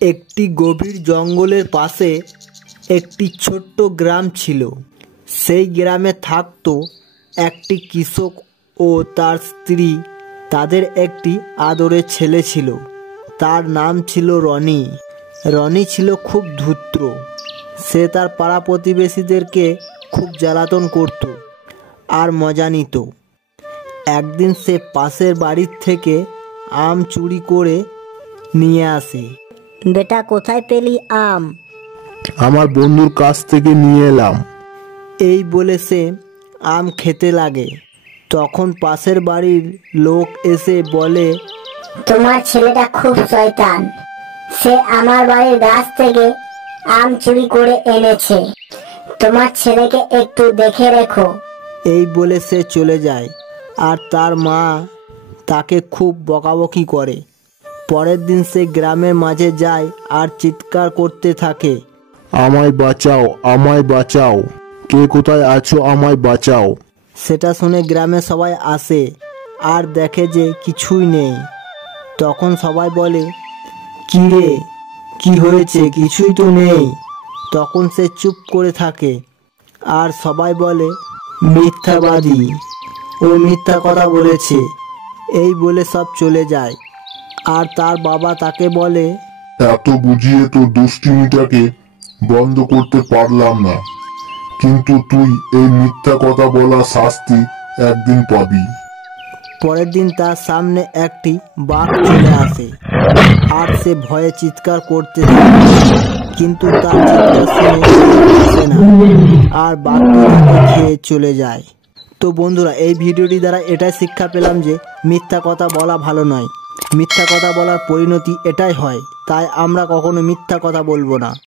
একটি গভীর জঙ্গলের পাশে একটি ছোট্ট গ্রাম ছিল। সেই গ্রামে থাকতো একটি কৃষক ও তার স্ত্রী। তাদের একটি আদরের ছেলে ছিল, তার নাম ছিল রনি। রনি ছিল খুব ধূর্ত। সে তার পাড়া প্রতিবেশীদেরকে খুব জ্বালাতন করত আর মজা নিত। একদিন সে পাশের বাড়ির থেকে আম চুরি করে নিয়ে আসে। বেটা, কোথায় পেলি আম? আমার বন্ধুর কাছ থেকে নিয়ে এলাম। এই বলে সে আম খেতে লাগে। তখন পাশের বাড়ির লোক এসে বলে, তোমার ছেলেটা খুব শয়তান। সে আমার বাড়ির গাছ থেকে আম চুরি করে এনেছে। তোমার ছেলেকে একটু দেখে রেখো। এই বলে সে চলে যায় আর তার মা তাকে খুব বকাবকি করে। পরের দিন সে গ্রামের মাঝে যায় আর চিৎকার করতে থাকে, আমায় বাঁচাও, আমায় বাঁচাও, কে কোথায় আছো, আমায় বাঁচাও। সেটা শুনে গ্রামে সবাই আসে আর দেখে যে কিছুই নেই। তখন সবাই বলে, কি রে, কি হয়েছে? কিছুই তো নেই। তখন সে চুপ করে থাকে আর সবাই বলে, মিথ্যাবাদী, ও মিথ্যা কথা বলেছে। এই বলে সব চলে যায়। আর তার বাবা তাকে বলে, এত বুঝিয়ে তো দুষ্টিমিটাকে বন্ধ করতে পারলাম না, কিন্তু তুই এই মিথ্যা কথা বলা শাস্তি একদিন পাবি। পরের দিন তার সামনে একটি বাঘ চলে আসে আর সে ভয়ে চিৎকার করতে থাকে, কিন্তু তার চিৎকার শুনে আসে না আর বাঘটি তাকে খেয়ে চলে যায়। তো বন্ধুরা, এই ভিডিওটি দ্বারা এটাই শিক্ষা পেলাম যে মিথ্যা কথা বলা ভালো নয়। মিথ্যা কথা বলার পরিণতি এটাই হয়। তাই আমরা কখনো মিথ্যা কথা বলবো না।